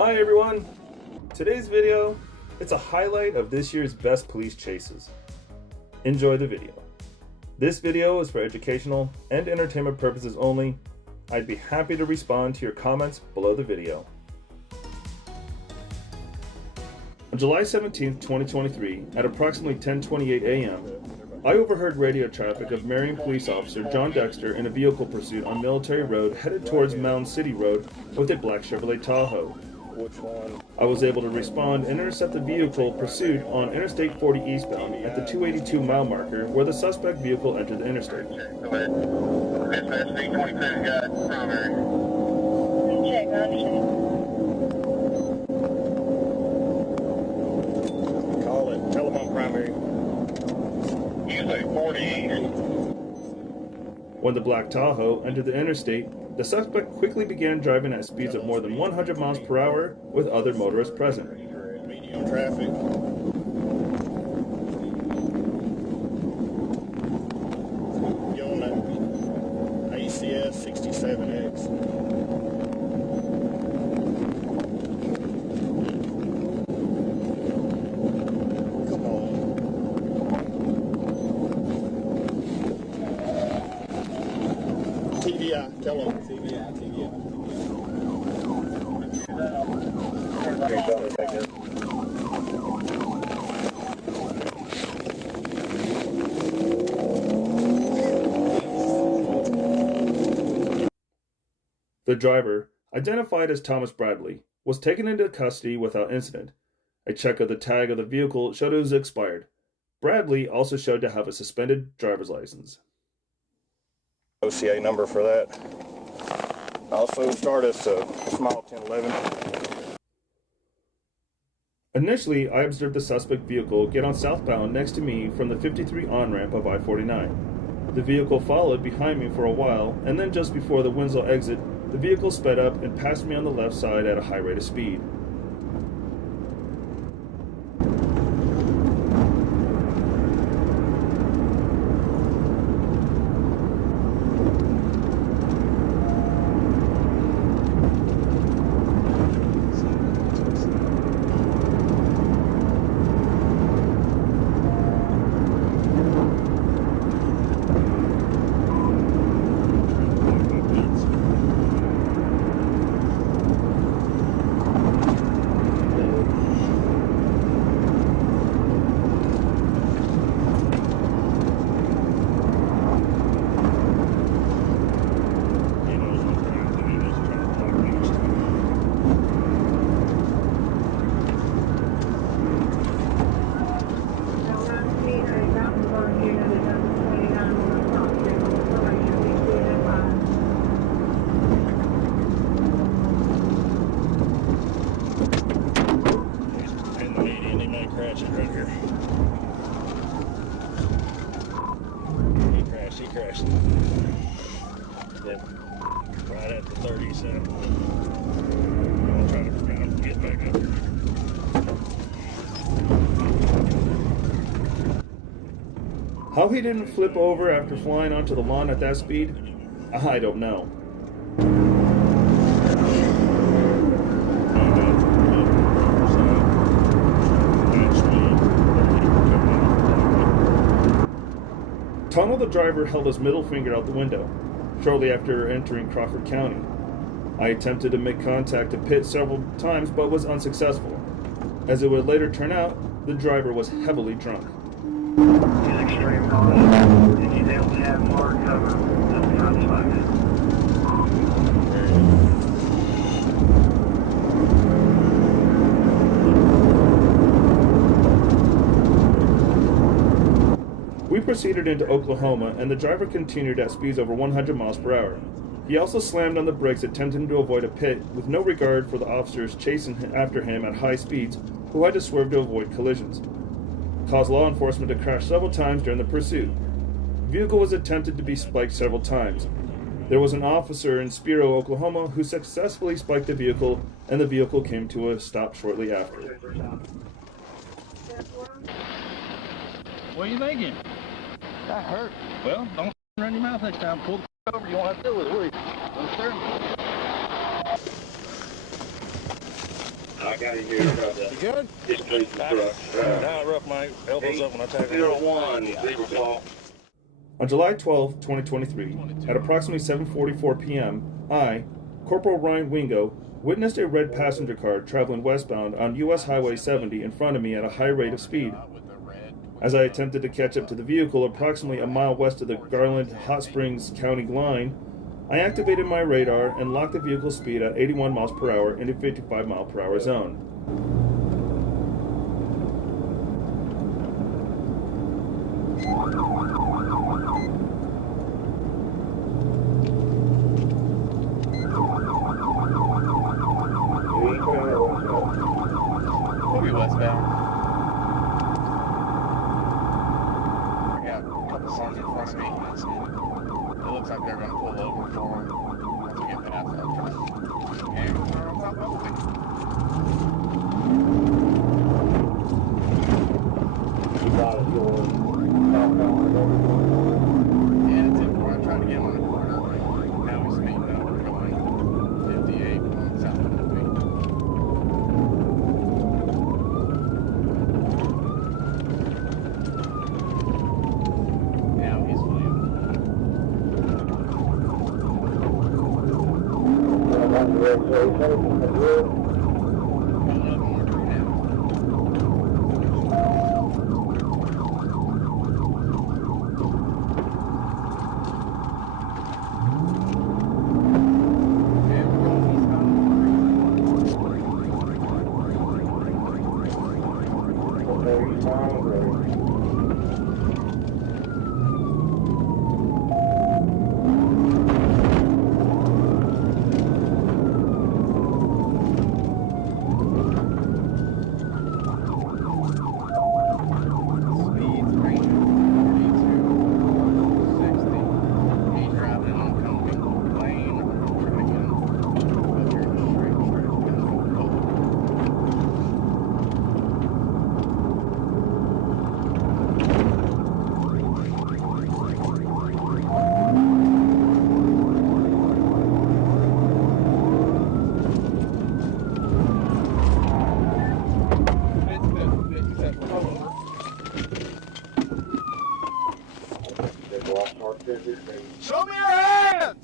Hi everyone! Today's video, it's a highlight of this year's best police chases. Enjoy the video. This video is for educational and entertainment purposes only. I'd be happy to respond to your comments below the video. On July 17, 2023, at approximately 10:28 a.m., I overheard radio traffic of Marion Police Officer John Dexter in a vehicle pursuit on Military Road headed towards Mound City Road with a black Chevrolet Tahoe. I was able to respond and intercept the vehicle pursuit on Interstate 40 eastbound at the 282 mile marker where the suspect vehicle entered the interstate. Go ahead. Dispatch 325 got Prairie. Check, I understand. Call it. Tell them I'm Primary. You say 40 east. When the black Tahoe entered the interstate, the suspect quickly began driving at speeds of more than 100 miles per hour with other motorists present. Medium traffic. Yona ACS 67X. Come on. TBI, tell them. TBI. The driver, identified as Thomas Bradley, was taken into custody without incident. A check of the tag of the vehicle showed it was expired. Bradley also showed to have a suspended driver's license. OCA number for that. Also start us a small 1011. Initially, I observed the suspect vehicle get on southbound next to me from the 53 on-ramp of I-49. The vehicle followed behind me for a while, and then just before the Winslow exit, the vehicle sped up and passed me on the left side at a high rate of speed. He crashed. Yep. Right at the 37. I'll try to get back up here. How he didn't flip over after flying onto the lawn at that speed, I don't know. Tunnel, the driver, held his middle finger out the window shortly after entering Crawford County. I attempted to make contact to Pitt several times but was unsuccessful. As it would later turn out, the driver was heavily drunk. We proceeded into Oklahoma, and the driver continued at speeds over 100 miles per hour. He also slammed on the brakes, attempting to avoid a pit, with no regard for the officers chasing after him at high speeds, who had to swerve to avoid collisions. Caused law enforcement to crash several times during the pursuit. The vehicle was attempted to be spiked several times. There was an officer in Spiro, Oklahoma, who successfully spiked the vehicle, and the vehicle came to a stop shortly after. What are you thinking? That hurt. Well, don't run your mouth next time. Pull the over. You won't have to deal with it, will you? No, sir. I got it here. You good? Just clean the truck. Now rough my elbows up when I take 01, Zebra Fall. On July 12, 2023, at approximately 7:44 p.m., I, Corporal Ryan Wingo, witnessed a red passenger car traveling westbound on U.S. Highway 70 in front of me at a high rate of speed. As I attempted to catch up to the vehicle approximately a mile west of the Garland Hot Springs County line, I activated my radar and locked the vehicle's speed at 81 miles per hour in a 55 mile per hour zone. We'll be westbound. I got a couple cars in front of me. It looks like they're going to pull over for him once we get past that truck. And we're on top of it. Yeah, it's it. We're trying to get on the corner. Now we're speeding up. We're going 58 going south of the way. Now he's fleeing. Show me your hands!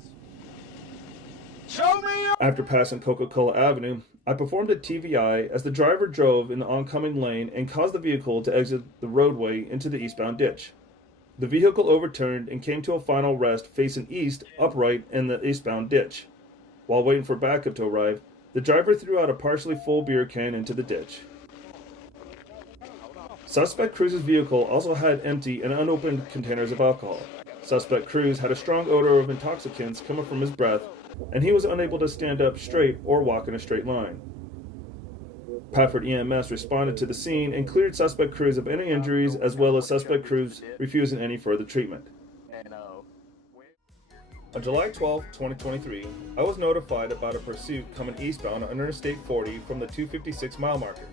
Show me your... After passing Coca-Cola Avenue, I performed a TVI as the driver drove in the oncoming lane and caused the vehicle to exit the roadway into the eastbound ditch. The vehicle overturned and came to a final rest facing east, upright in the eastbound ditch. While waiting for backup to arrive, the driver threw out a partially full beer can into the ditch. Suspect Cruz's vehicle also had empty and unopened containers of alcohol. Suspect Cruz had a strong odor of intoxicants coming from his breath, and he was unable to stand up straight or walk in a straight line. Pafford EMS responded to the scene and cleared Suspect Cruz of any injuries, as well as Suspect Cruz refusing any further treatment. On July 12, 2023, I was notified about a pursuit coming eastbound on Interstate 40 from the 256 mile marker.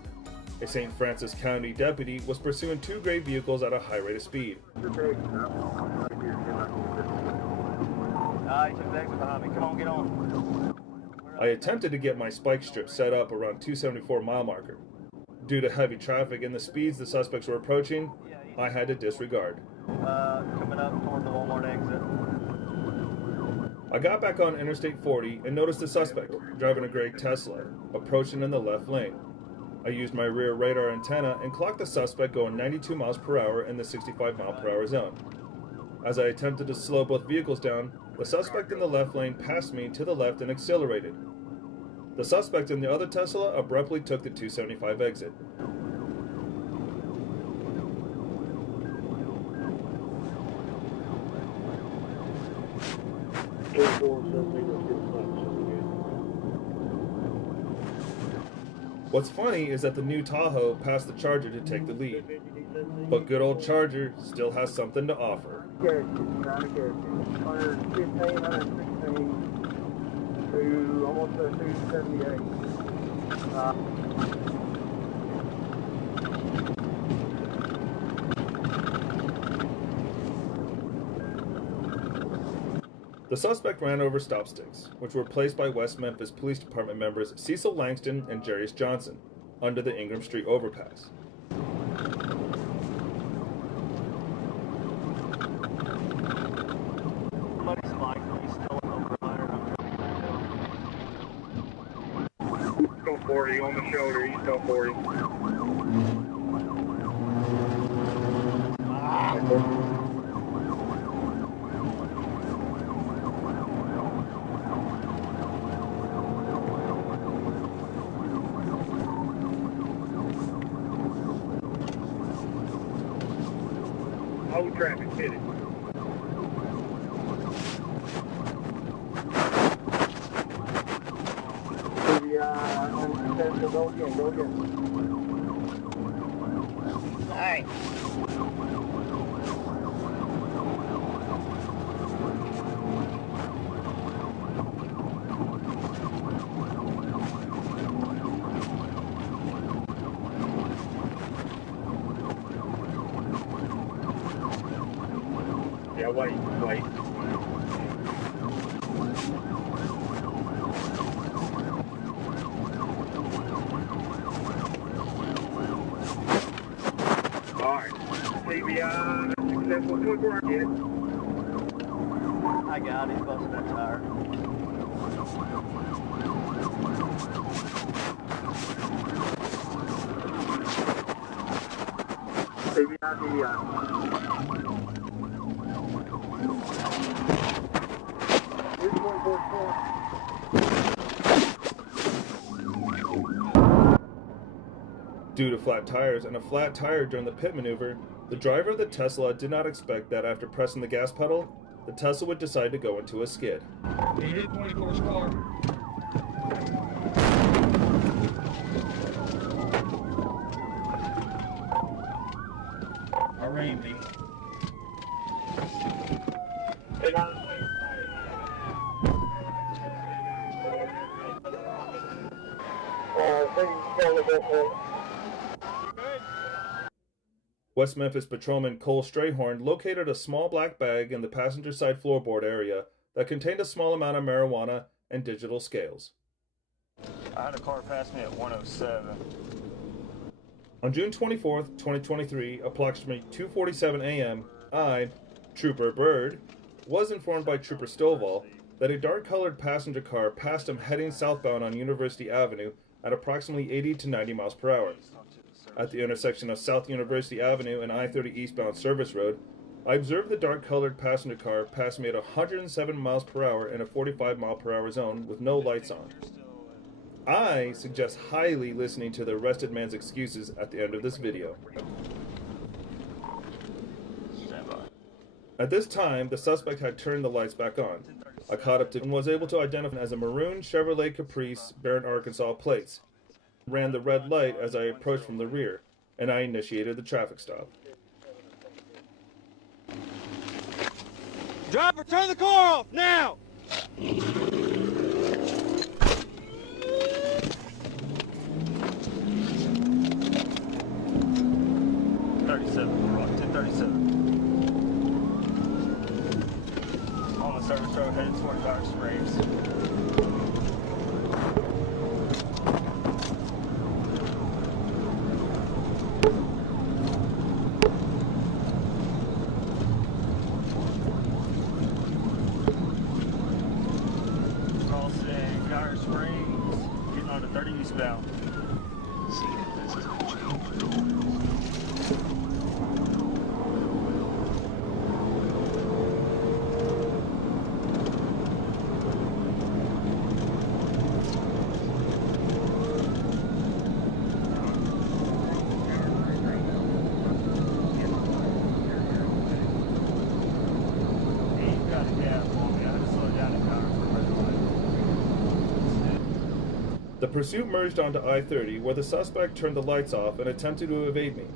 A St. Francis County deputy was pursuing two gray vehicles at a high rate of speed. He took the exit behind me. Come on, get on. I attempted to get my spike strip set up around 274 mile marker. Due to heavy traffic and the speeds the suspects were approaching, I had to disregard. Coming up toward the Walmart exit. I got back on Interstate 40 and noticed the suspect, driving a gray Tesla, approaching in the left lane. I used my rear radar antenna and clocked the suspect going 92 miles per hour in the 65 mile per hour zone. As I attempted to slow both vehicles down, the suspect in the left lane passed me to the left and accelerated. The suspect in the other Tesla abruptly took the 275 exit. What's funny is that the new Tahoe passed the Charger to take the lead, but good old Charger still has something to offer. 115, 116 to almost 278. The suspect ran over stop sticks, which were placed by West Memphis Police Department members Cecil Langston and Jarius Johnson under the Ingram Street overpass. Somebody's likely still in overrider. Go 40 on the shoulder, he's go 40. Hold traffic, hit it. Go again, go again. Alright. Yeah, wait. Alright. CBI, successful 24, get it. I got it, busted that tire. CBI. Here's 144. Due to flat tires and a flat tire during the pit maneuver, the driver of the Tesla did not expect that after pressing the gas pedal, the Tesla would decide to go into a skid. He hit 24's car. I ran me. West Memphis patrolman Cole Strayhorn located a small black bag in the passenger side floorboard area that contained a small amount of marijuana and digital scales. I had a car pass me at 107. On June 24th, 2023, approximately 2:47 a.m., I, Trooper Bird, was informed by Trooper Stovall that a dark-colored passenger car passed him heading southbound on University Avenue at approximately 80 to 90 miles per hour. At the intersection of South University Avenue and I-30 eastbound Service Road, I observed the dark-colored passenger car pass me at 107 miles per hour in a 45 mile per hour zone with no lights on. I suggest highly listening to the arrested man's excuses at the end of this video. At this time, the suspect had turned the lights back on. I caught up to him and was able to identify him as a maroon Chevrolet Caprice, Barron, Arkansas plates. Ran the red light as I approached from the rear, and I initiated the traffic stop. Driver, turn the car off now! 37, we're on 1037. On the service road headed toward Dark Springs. Crossing Dark Springs, getting on to 30 eastbound. The pursuit merged onto I-30, where the suspect turned the lights off and attempted to evade me.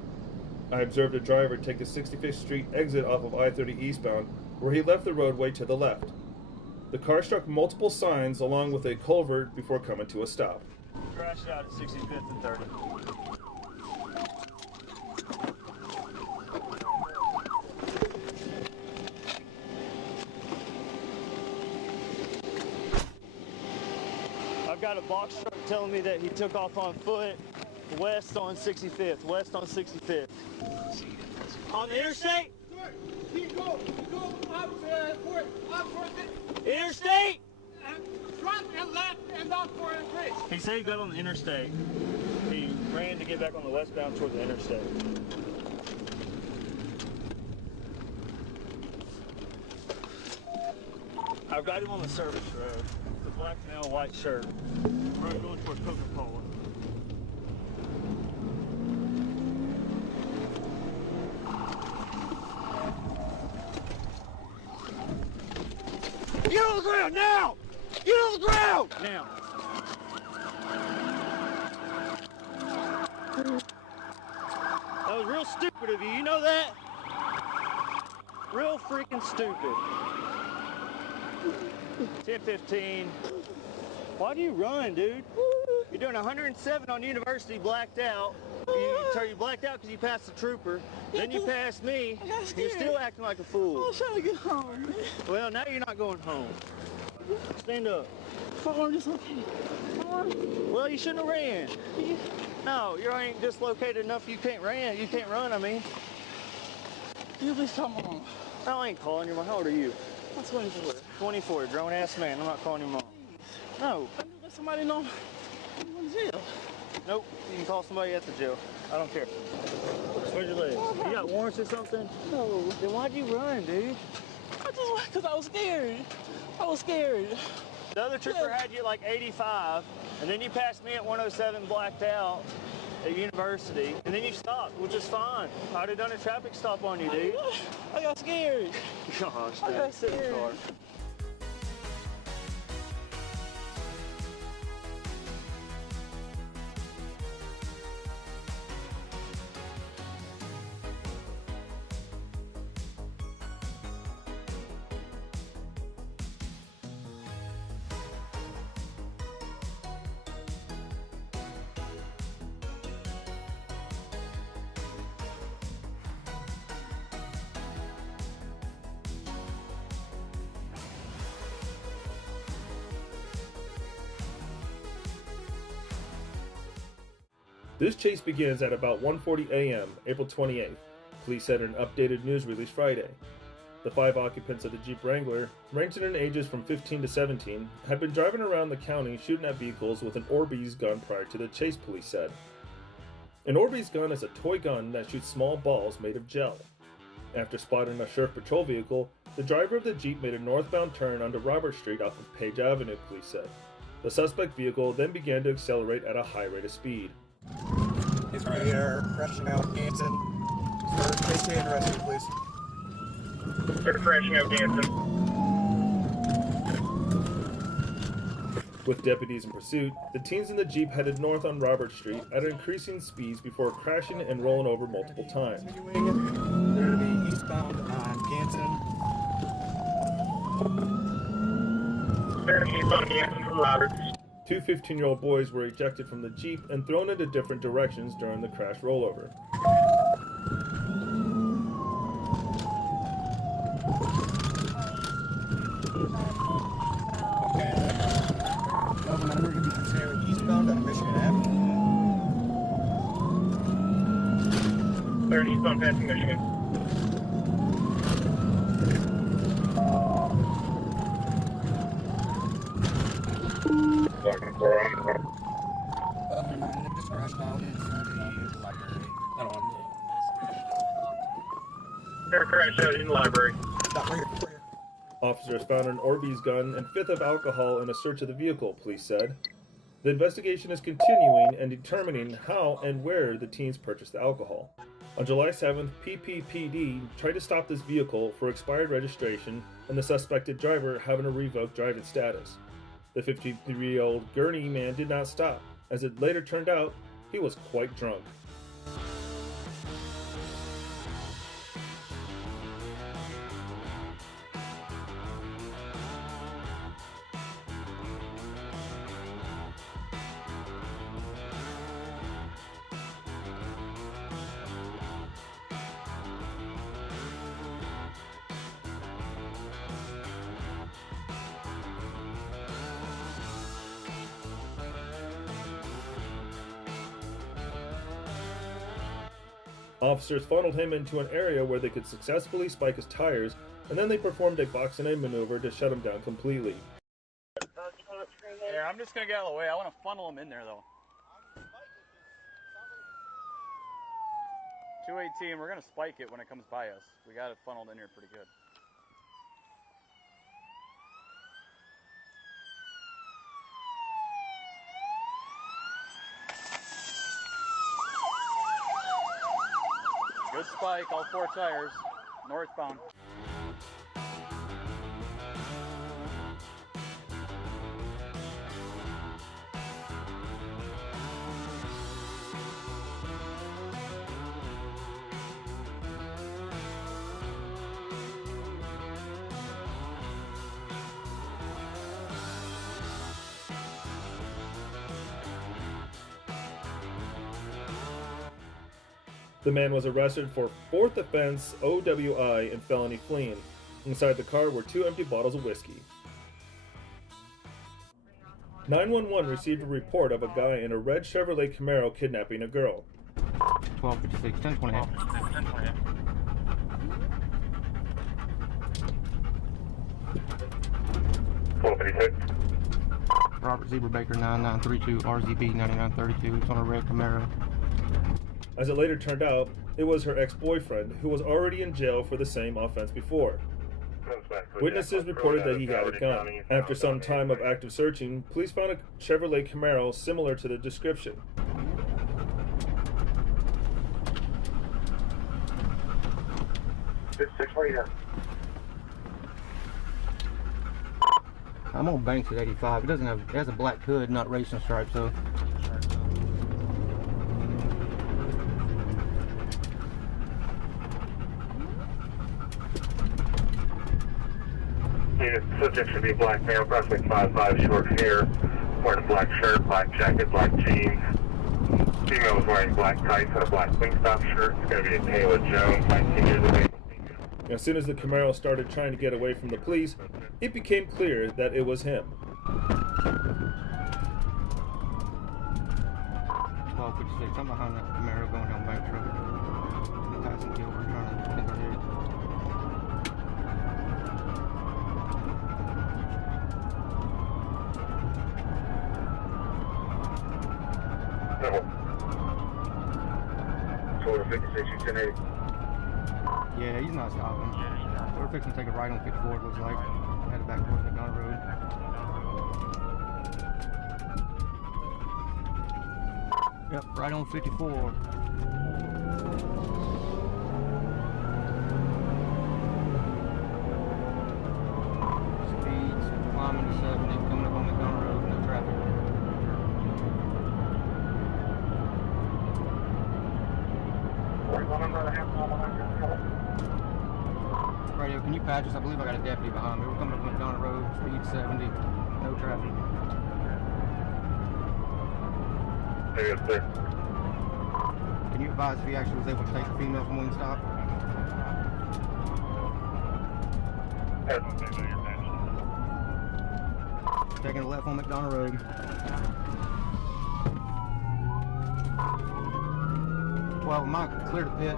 I observed a driver take the 65th Street exit off of I-30 eastbound, where he left the roadway to the left. The car struck multiple signs along with a culvert before coming to a stop. Crashed out at 65th and 30. box truck telling me that he took off on foot west on 65th. West on 65th. On the interstate? Interstate? Front and left and down for a bridge. He said he got on the interstate. He ran to get back on the westbound toward the interstate. I've got him on the service road. The black male, white shirt. We're going toward Coca-Cola. Get on the ground now! Get on the ground! Now. That was real stupid of you, you know that? Real freaking stupid. 10:15. Why do you run, dude? You're doing 107 on University, blacked out. You blacked out because you passed the trooper. Then you passed me. You're still acting like a fool. I was trying to get home. Well, now you're not going home. Stand up. I'm dislocated. Well, you shouldn't have ran. No, you ain't dislocated enough. You can't run. You can't run. I mean. You please call my mom. No, I ain't calling your mom. How old are you? I'm 24. 24, grown ass man. I'm not calling your mom. No. I need to let somebody know I'm going to jail. Nope. You can call somebody at the jail. I don't care. Spread your legs. You got warrants or something? No. Then why'd you run, dude? I just went because I was scared. I was scared. The other trooper had you at like 85, and then you passed me at 107 blacked out at University, and then you stopped, which is fine. I'd have done a traffic stop on you, dude. I got scared. Gosh, I got sit in the scared. car. This chase begins at about 1:40 a.m., April 28th. Police said in an updated news release Friday. The 5 occupants of the Jeep Wrangler, ranging in ages from 15 to 17, had been driving around the county shooting at vehicles with an Orbeez gun prior to the chase, police said. An Orbeez gun is a toy gun that shoots small balls made of gel. After spotting a sheriff patrol vehicle, the driver of the Jeep made a northbound turn onto Robert Street off of Page Avenue, police said. The suspect vehicle then began to accelerate at a high rate of speed. He's right here, crashing out Ganson. Sir, stay and rescue, please. They're crashing out Ganson. With deputies in pursuit, the teens in the Jeep headed north on Robert Street at increasing speeds before crashing and rolling over multiple times. Continuing, they're to be eastbound on Ganson. They're eastbound Ganson from Roberts. 2 15-year-old boys were ejected from the Jeep and thrown into different directions during the crash rollover. Okay. Governor, we're going to be continuing eastbound on Michigan Avenue. They're eastbound passing Michigan. Just crashed out into the library. I don't want They're crashed out in the library. to. Stop, right here. Officers found an Orbeez gun and 5th of alcohol in a search of the vehicle, police said. The investigation is continuing and determining how and where the teens purchased the alcohol. On July 7th, PPPD tried to stop this vehicle for expired registration and the suspected driver having a revoked driving status. The 53-year-old Gurney man did not stop. As it later turned out, he was quite drunk. Officers funneled him into an area where they could successfully spike his tires, and then they performed a box-and-a maneuver to shut him down completely. Here, I'm just gonna get out of the way. I want to funnel him in there, though. 218, we're gonna spike it when it comes by us. We got it funneled in here pretty good. Good spike, all 4 tires, northbound. The man was arrested for 4th offense OWI and felony fleeing. Inside the car were 2 empty bottles of whiskey. 911 received a report of a guy in a red Chevrolet Camaro kidnapping a girl. 1256, 1020. Robert Zebra Baker 9932 RZB 9932. It's on a red Camaro. As it later turned out, it was her ex-boyfriend, who was already in jail for the same offense before. Witnesses reported that he had a gun. After some time of active searching, police found a Chevrolet Camaro similar to the description. I'm on Banks at 85. It has a black hood, not racing stripes, so. The subject should be a black male, approximately 5'5", short hair, wearing a black shirt, black jacket, black jeans. Female was wearing black tights and a black Wingstop shirt. It's going to be a Taylor Jones, 19 years of age. As soon as the Camaro started trying to get away from the police, it became clear that it was him. 1256, I'm behind that Camaro going down Banks Road. I'm passing the over, trying to think ahead. Total 56, 1080. Yeah, he's not stopping. We're fixing to take a right on 54, it looks like. Headed back towards McDonough Road. Yep, right on 54. Speeds climbing to 70, coming up on McDonough Road, no traffic. Radio, can you patch us? I believe I got a deputy behind me. We're coming up McDonough Road, speed 70, no traffic. Maybe it's there. Can you advise if he actually was able to take the female from Wingstop? Taking a left on McDonough Road. Well, Mike, clear the pit.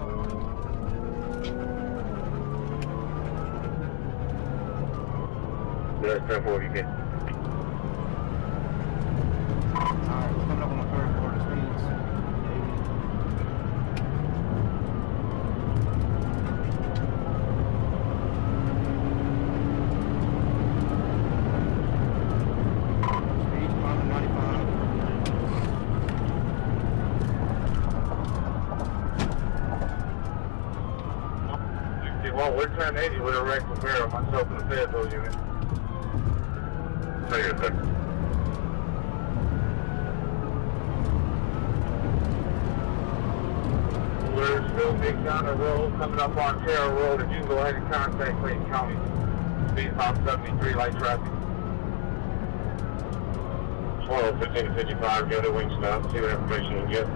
There's 10-4, you can. Alright, we're coming up on the third quarter speeds. 80. Speeds climbing 95. Well, we're turning 80 with a wrecked Camaro, myself and the Fayetteville unit. Thank you, sir. We're still big down the road, coming up on Terra Road, and you can go ahead and contact Clayton County. Speed about 73, light traffic. 12, 15 to 55, go to Wingstop, see what information you can get.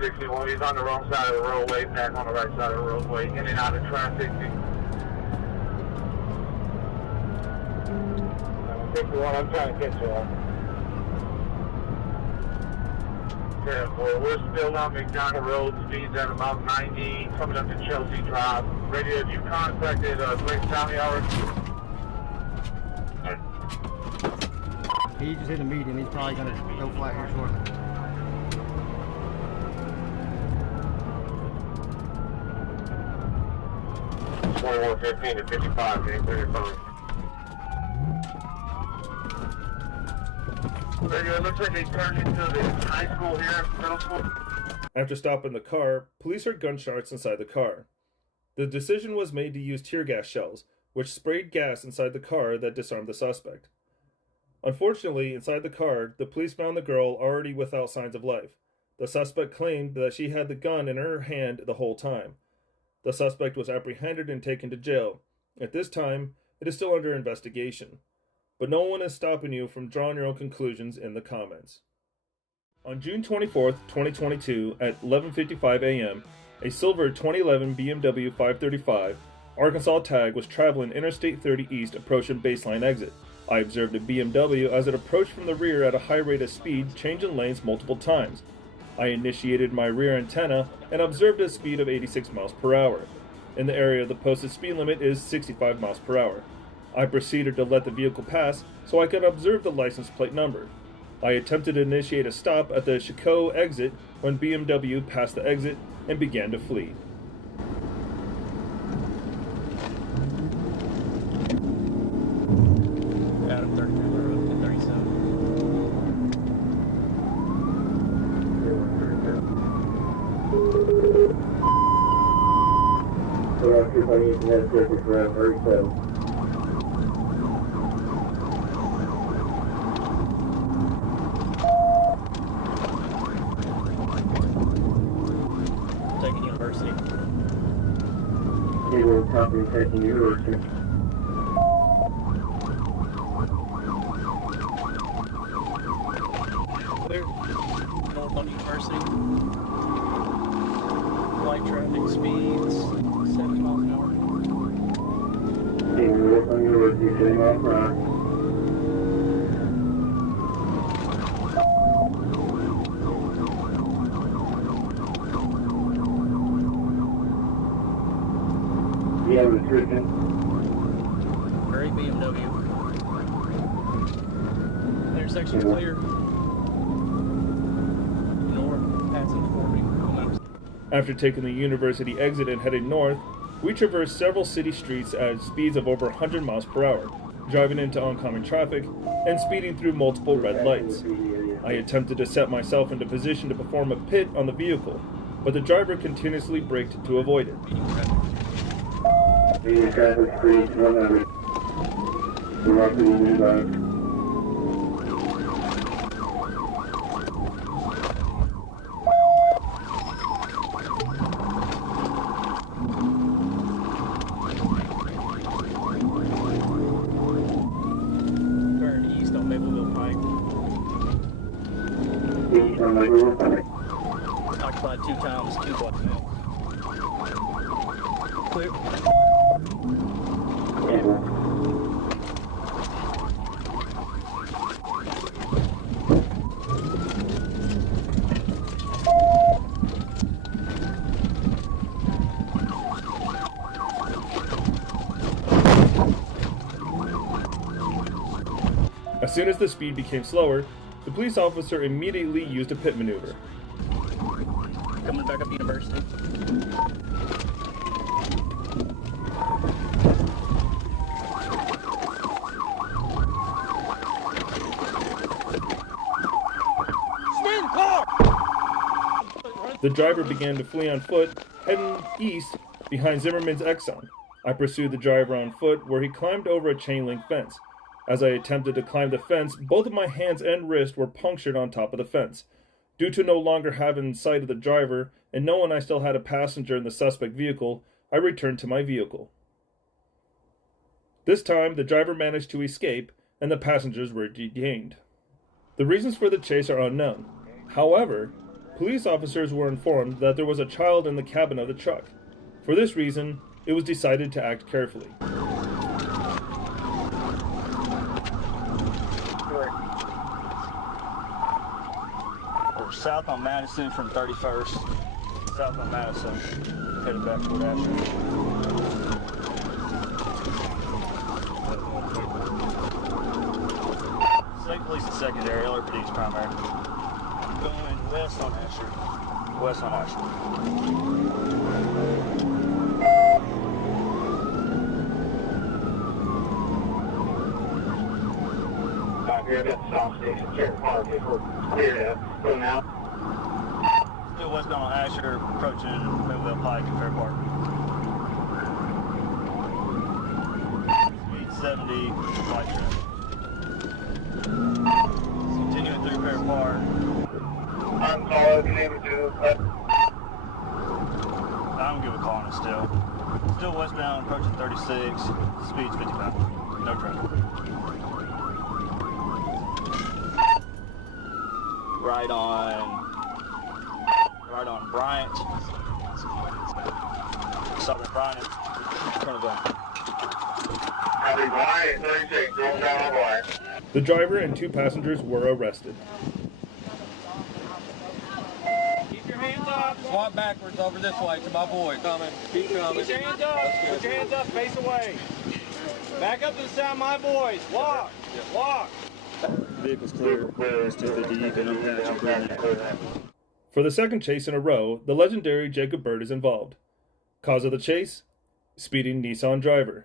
61. He's on the wrong side of the roadway, back on the right side of the roadway, in and out of traffic. 51, I'm trying to get you all. We're still on McDonald Road, speeds at about 90, coming up to Chelsea Drive. Radio, have you contacted Grace County already? He just hit a median. He's probably going to go flat here shortly. It's 2115 to 55, can you clear your phone? Radio, it looks like they turned into the high school here, middle school. After stopping the car, police heard gunshots inside the car. The decision was made to use tear gas shells, which sprayed gas inside the car that disarmed the suspect. Unfortunately, inside the car, the police found the girl already without signs of life. The suspect claimed that she had the gun in her hand the whole time. The suspect was apprehended and taken to jail. At this time, it is still under investigation. But no one is stopping you from drawing your own conclusions in the comments. On June 24th, 2022, at 11:55 a.m., a silver 2011 BMW 535 Arkansas tag was traveling Interstate 30 East approaching baseline exit. I observed a BMW as it approached from the rear at a high rate of speed, changing lanes multiple times. I initiated my rear antenna and observed a speed of 86 miles per hour. In the area, the posted speed limit is 65 miles per hour. I proceeded to let the vehicle pass so I could observe the license plate number. I attempted to initiate a stop at the Chicago exit when BMW passed the exit and began to flee. Adam 33 Road, 37. Taking University. Taking University. Clear. North on University. Light traffic speeds 7 miles an hour. North on University, getting off right. Yeah, restriction. Prairie BMW. Intersection's clear. North, passing 40. After taking the University exit and heading north, we traversed several city streets at speeds of over 100 miles per hour, driving into oncoming traffic and speeding through multiple red lights. I attempted to set myself into position to perform a pit on the vehicle, but the driver continuously braked to avoid it. Medium traffic speed 100. Velocity nearby. Turn east on Mapleville Pike. East on Mapleville Pike. Occupied 2 times, 2 blocks now. Clear. As soon as the speed became slower, the police officer immediately used a pit maneuver. Coming back up University. The driver began to flee on foot, heading east behind Zimmerman's Exxon. I pursued the driver on foot where he climbed over a chain link fence. As I attempted to climb the fence, both of my hands and wrist were punctured on top of the fence. Due to no longer having sight of the driver and knowing I still had a passenger in the suspect vehicle, I returned to my vehicle. This time, the driver managed to escape and the passengers were detained. The reasons for the chase are unknown. However, Police officers were informed that there was a child in the cabin of the truck. For this reason, it was decided to act carefully. We're south on Madison from 31st. South on Madison. Headed back toward Asher. State police is secondary, LRPD is primary. Going west on Asher. West on Asher. Here at South Station, Cherry Park, if we're clear to go now. Still westbound on Asher, approaching Millville Pike and Fair Park. Speed 70, light traffic. Continuing through Fair Park. I'm calling, name it too. I'm good with calling it still. Still westbound, approaching 36, speed's 55. No traffic. Right on Bryant. Southern Bryant. In front of them. Happy Bryant, 36, going down on Bryant. The driver and 2 passengers were arrested. Keep your hands up. Swap backwards over this way to my boy. Coming. Keep coming. Put your hands up. Put your hands up. Face away. Back up to the sound of my voice. Walk. Walk. Vehicle's clear. It's 250. You can unpatch and clear that. For the second chase in a row, the legendary Jacob Bird is involved. Cause of the chase? Speeding Nissan driver.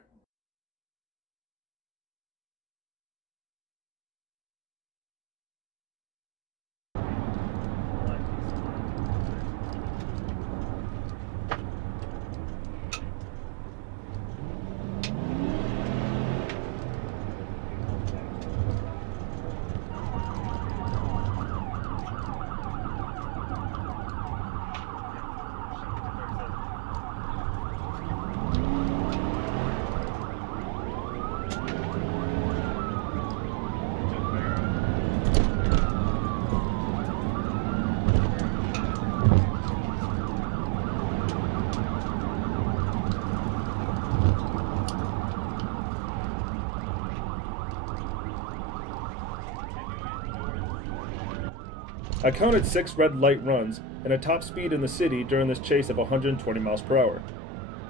I counted 6 red light runs and a top speed in the city during this chase of 120 miles per hour.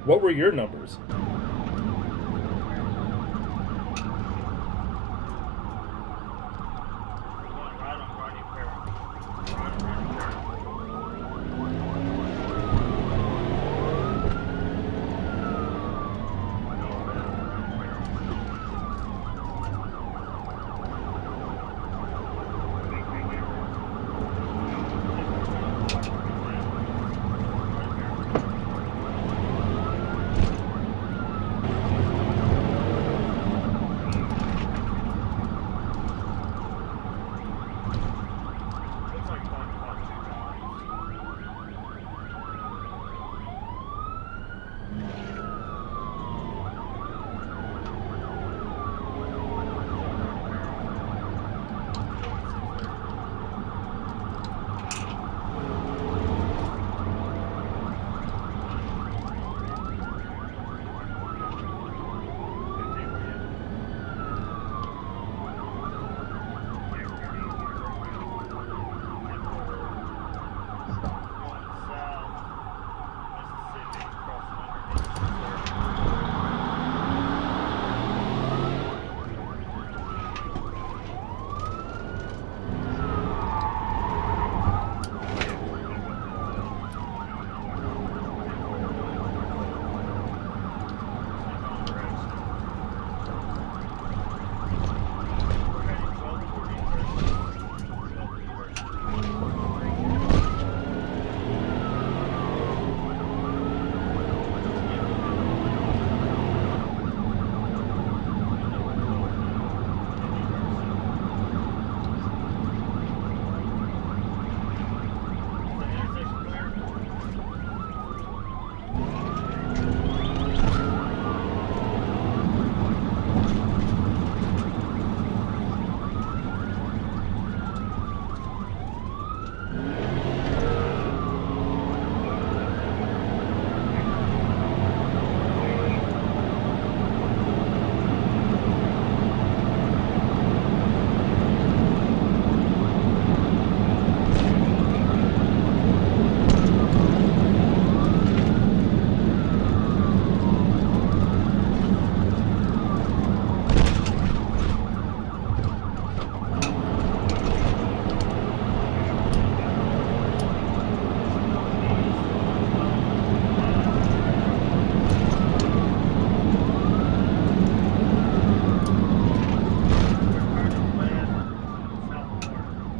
What were your numbers?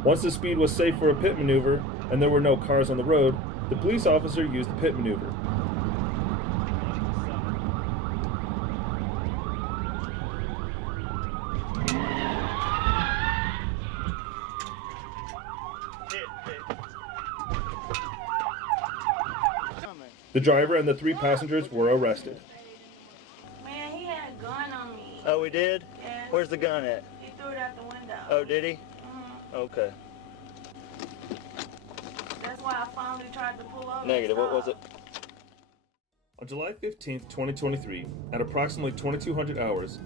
Once the speed was safe for a pit maneuver and there were no cars on the road, the police officer used the pit maneuver. The driver and the 3 passengers were arrested. Man, he had a gun on me. Oh, we did? Yeah. Where's the gun at? He threw it out the window. Oh, did he? Mm-hmm. Okay. That's why I finally tried to pull over. Negative. What was it? On July 15th, 2023, at approximately 2200 hours,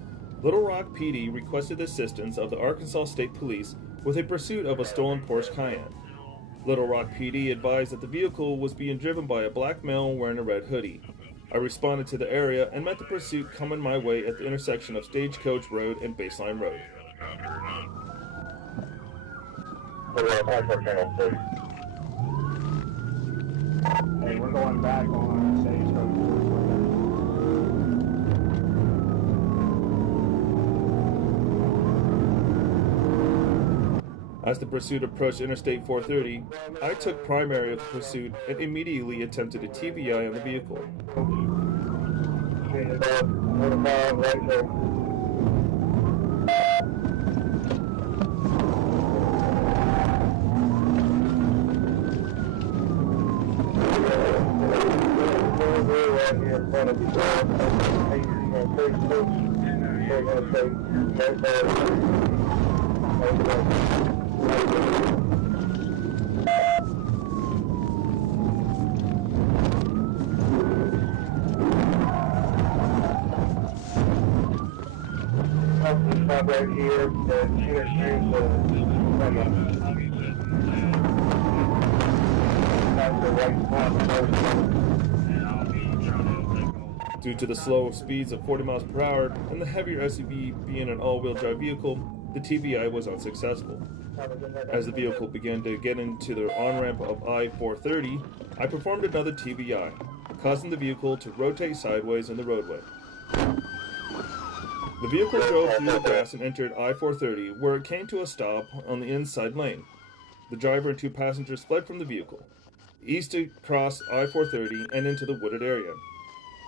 Little Rock PD requested assistance of the Arkansas State Police with a pursuit of a stolen Porsche Cayenne. Little Rock PD advised that the vehicle was being driven by a black male wearing a red hoodie. I responded to the area and met the pursuit coming my way at the intersection of Stagecoach Road and Baseline Road. Hey, we're going back on Stagecoach Road. As the pursuit approached Interstate 430, I took primary of the pursuit and immediately attempted a TBI on the vehicle. Stop right here, the interchange, Due to the slow speeds of 40 miles per hour and the heavier SUV being an all-wheel drive vehicle, the TBI was unsuccessful. As the vehicle began to get into the on-ramp of I-430, I performed another TBI, causing the vehicle to rotate sideways in the roadway. The vehicle drove through the grass and entered I-430, where it came to a stop on the inside lane. The driver and 2 passengers fled from the vehicle, east across I-430 and into the wooded area.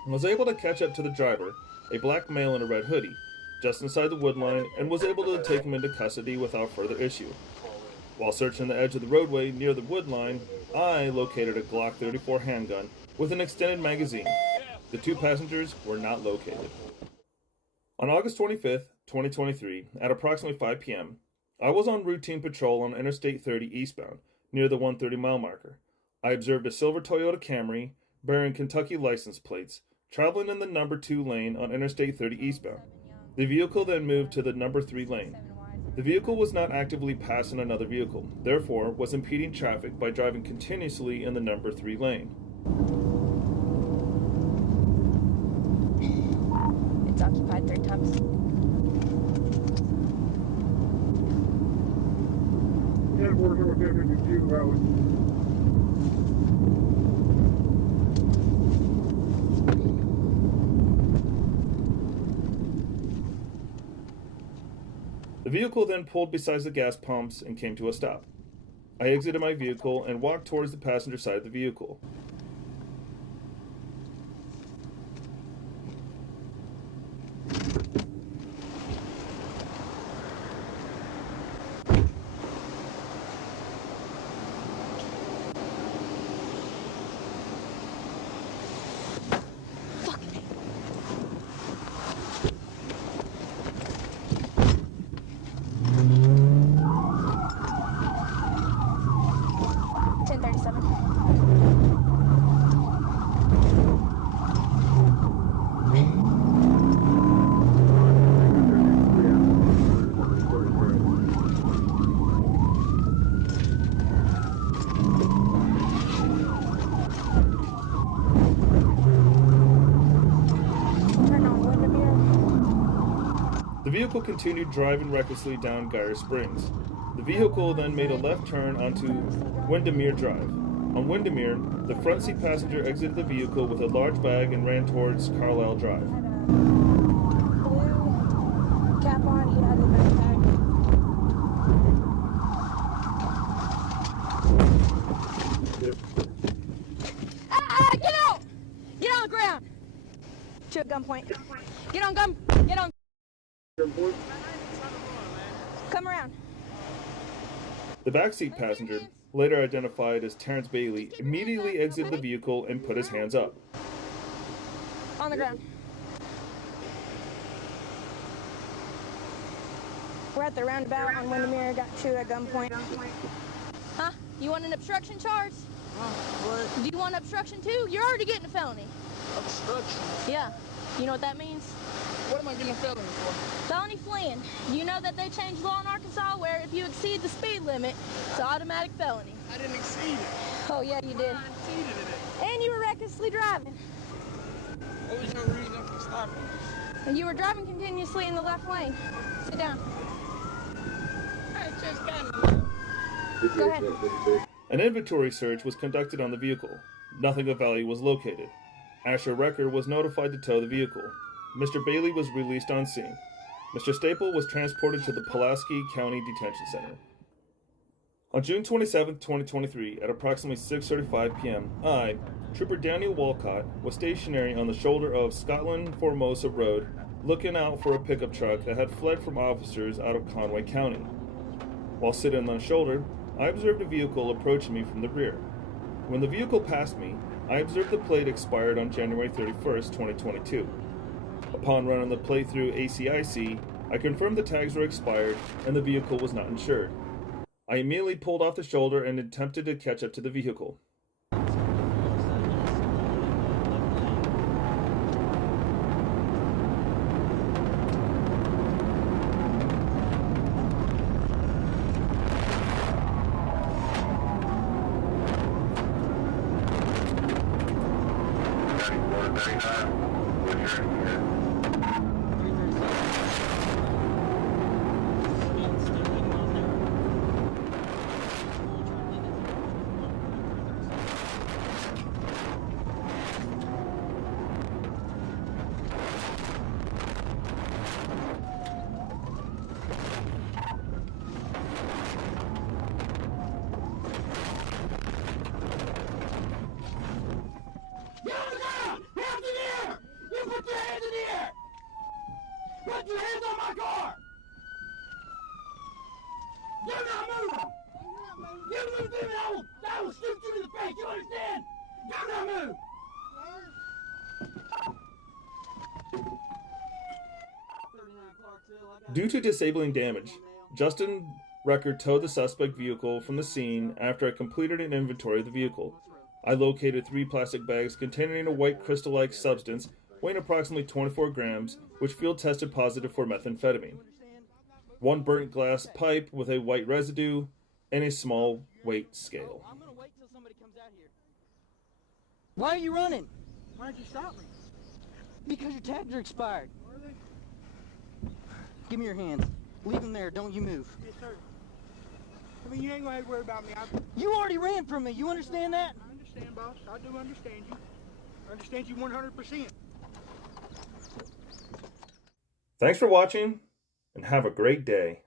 I was able to catch up to the driver, a black male in a red hoodie, just inside the wood line, and was able to take him into custody without further issue. While searching the edge of the roadway near the wood line, I located a Glock 34 handgun with an extended magazine. The 2 passengers were not located. On August 25th, 2023, at approximately 5 p.m., I was on routine patrol on Interstate 30 eastbound, near the 130-mile marker. I observed a silver Toyota Camry bearing Kentucky license plates, traveling in the number 2 lane on Interstate 30 eastbound. The vehicle then moved to the number 3 lane. The vehicle was not actively passing another vehicle, therefore was impeding traffic by driving continuously in the number 3 lane. It's occupied 3 times. Yeah, we're going to do road. The vehicle then pulled beside the gas pumps and came to a stop. I exited my vehicle and walked towards the passenger side of the vehicle. The vehicle continued driving recklessly down Geyer Springs. The vehicle then made a left turn onto Windermere Drive. On Windermere, the front seat passenger exited the vehicle with a large bag and ran towards Carlisle Drive. Blue cap on, he had a backpack. 2 at gunpoint. Get on gun. Get on. Come around. The backseat passenger, later identified as Terrence Bailey, immediately exited the vehicle and put his hands up. On the ground. We're at the roundabout on Windermere. Got 2 at gunpoint. Huh? You want an obstruction charge? What? Do you want obstruction too? You're already getting a felony. Obstruction? Yeah. You know what that means? What am I getting a felony for? Felony fleeing. You know that they changed law in Arkansas where if you exceed the speed limit, it's an automatic felony. I didn't exceed it. Oh, yeah, you did. I exceeded it. And you were recklessly driving. What was your reason for stopping? And you were driving continuously in the left lane. Sit down. I just got Go ahead. An inventory search was conducted on the vehicle. Nothing of value was located. Asher Recker was notified to tow the vehicle. Mr. Bailey was released on scene. Mr. Staple was transported to the Pulaski County Detention Center. On June 27, 2023, at approximately 6:35 p.m., I, Trooper Daniel Walcott, was stationary on the shoulder of Scotland Formosa Road, looking out for a pickup truck that had fled from officers out of Conway County. While sitting on the shoulder, I observed a vehicle approaching me from the rear. When the vehicle passed me, I observed the plate expired on January 31st, 2022. Upon running the plate through ACIC, I confirmed the tags were expired and the vehicle was not insured. I immediately pulled off the shoulder and attempted to catch up to the vehicle. Put your hands on my car! Do not move! You move them and I will shoot you in the face, you understand? Do not move! Due to disabling damage, Justin Recker towed the suspect vehicle from the scene after I completed an inventory of the vehicle. I located 3 plastic bags containing a white crystal-like substance weighing approximately 24 grams, which field tested positive for methamphetamine. 1 burnt glass pipe with a white residue, and a small weight scale. I'm gonna wait till somebody comes out here. Why are you running? Why'd you stop me? Because your tags are expired. Where are they? Give me your hands. Leave them there. Don't you move. Yes, sir. I mean, you ain't gonna have to worry about me. You already ran from me. You understand that? I understand, boss. I do understand you. I understand you 100%. Thanks for watching, and have a great day.